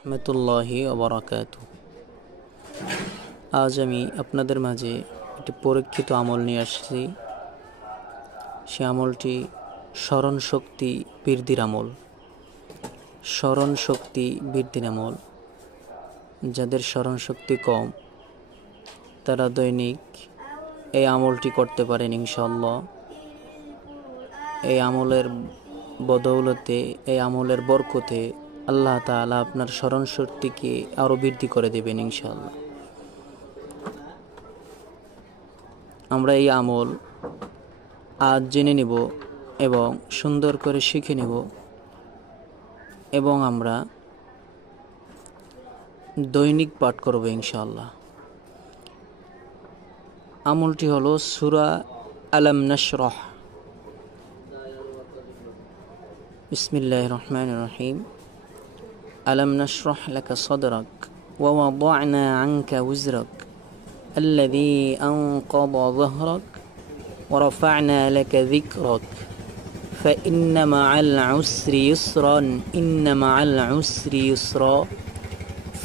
রহমতুল্লাহি ওবারাকাতুহু। আজ আমি আপনাদের মাঝে একটি পরীক্ষিত আমল নিয়ে আসছি। সে আমলটি স্মরণ শক্তি বৃদ্ধির আমল। স্মরণ শক্তি বৃদ্ধির আমল। যাদের স্মরণ শক্তি কম তারা দৈনিক এই আমলটি করতে পারেন ইনশাআল্লাহ। এই আমলের বদৌলতে, এই আমলের বরকতে আল্লাহ তাআলা আপনার স্মরণ শক্তিকে আরও বৃদ্ধি করে দেবেন ইনশাআল্লাহ। আমরা এই আমল আজ জেনে নেব এবং সুন্দর করে শিখে নেব, এবং আমরা দৈনিক পাঠ করব ইনশাআল্লাহ। আমলটি হলো সূরা আলাম নাশরাহ। বিসমিল্লাহির রহমানির রহিম। আলাম নাশরাহ লাকা সাদরাক ওয়া ওয়াদা'না আনকা উযরাক الذي أنقض ظهرك ورفعنا لك ذكرك فإن مع العسر يسرا إن مع العسر يسرا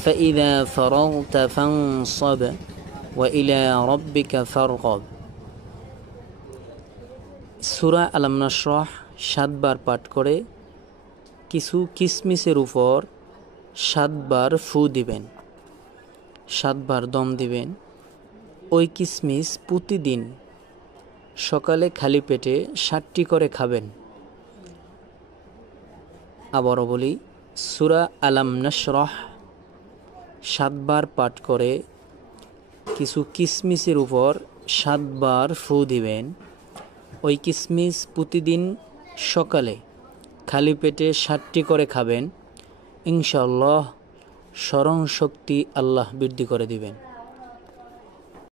فإذا فرغت فانصب وإلى ربك فارغب। সূরা আলাম নাশরাহ 7 বার পাঠ করে কিছু কিসমিসের উপর 7 বার ফু দিবেন, 7 বার দম দিবেন। ওই কিসমিস প্রতিদিন সকালে খালি পেটে 7টি করে খাবেন। আবারও বলি, সূরা আলাম নাশরাহ 7 বার পাঠ করে কিছু কিসমিসের উপর 7 বার ফু দিবেন। ওই কিসমিস প্রতিদিন সকালে খালি পেটে 7টি করে খাবেন। ইনশাআল্লাহ স্মরণ শক্তি আল্লাহ বৃদ্ধি করে দিবেন।